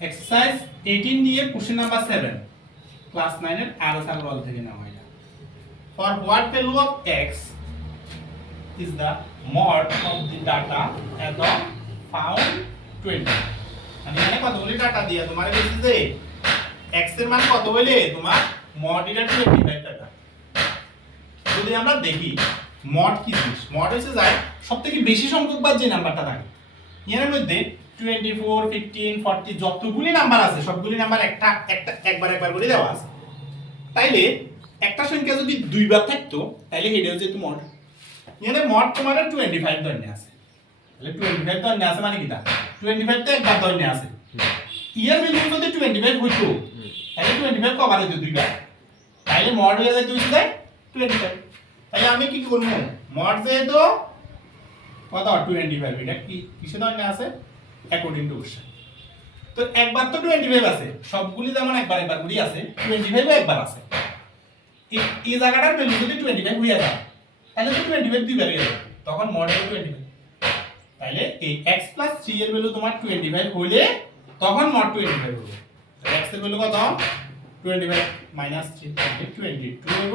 exercise 18 দিয়ে question number 7 class 9 এর আরো সাগরল থেকে নেওয়া এটা for what value of x is the mod of the data as of found 20 আমি এখানে কতগুলি ডাটা দিয়া তোমার বলছি যে x এর মান কত হইলে তোমার mod এটা 25 টাকা যদি আমরা দেখি mod কি জিনিস mod হচ্ছে যায় সবথেকে বেশি সংখ্যক বার যে নাম্বারটা থাকে এর মধ্যে 24 15 40 যতগুলি নাম্বার আছে সবগুলি নাম্বার একবার করে দেওয়া আছে তাইলে একটা সংখ্যা যদি দুইবার থাকতো তাইলে হেডে হচ্ছে তো mod এখানে mod তোমার 25 ধরনে আছে তাহলে 25 ধরনে আছে মানে কি তা 25 তো একবার ধরনে আছে ইয়ার ভ্যালু যদি 25 হইতো তাহলে 25 কবার হইতো দুইবার তাইলে mod হয়ে যায় 25 তাই আমি কি করব mod যেহেতু কত 25 এটা কি কিসে ধরনে আছে অ্যাকর্ডিং টু কোশ্চেন তো একবার তো 25 আছে সবগুলি যেমন একবার করেই আছে 25 একবার আছে এই জায়গাটার ভ্যালু যদি 25 হইয়া যায় তাহলে তো 25 দুইবার হয়ে যাবে তখন mod হবে 25 তাহলে এই x 3 এর ভ্যালু তোমার 25 হইলে তখন mod 25 হবে তো x এর ভ্যালু কত 25 - 3 22 হইব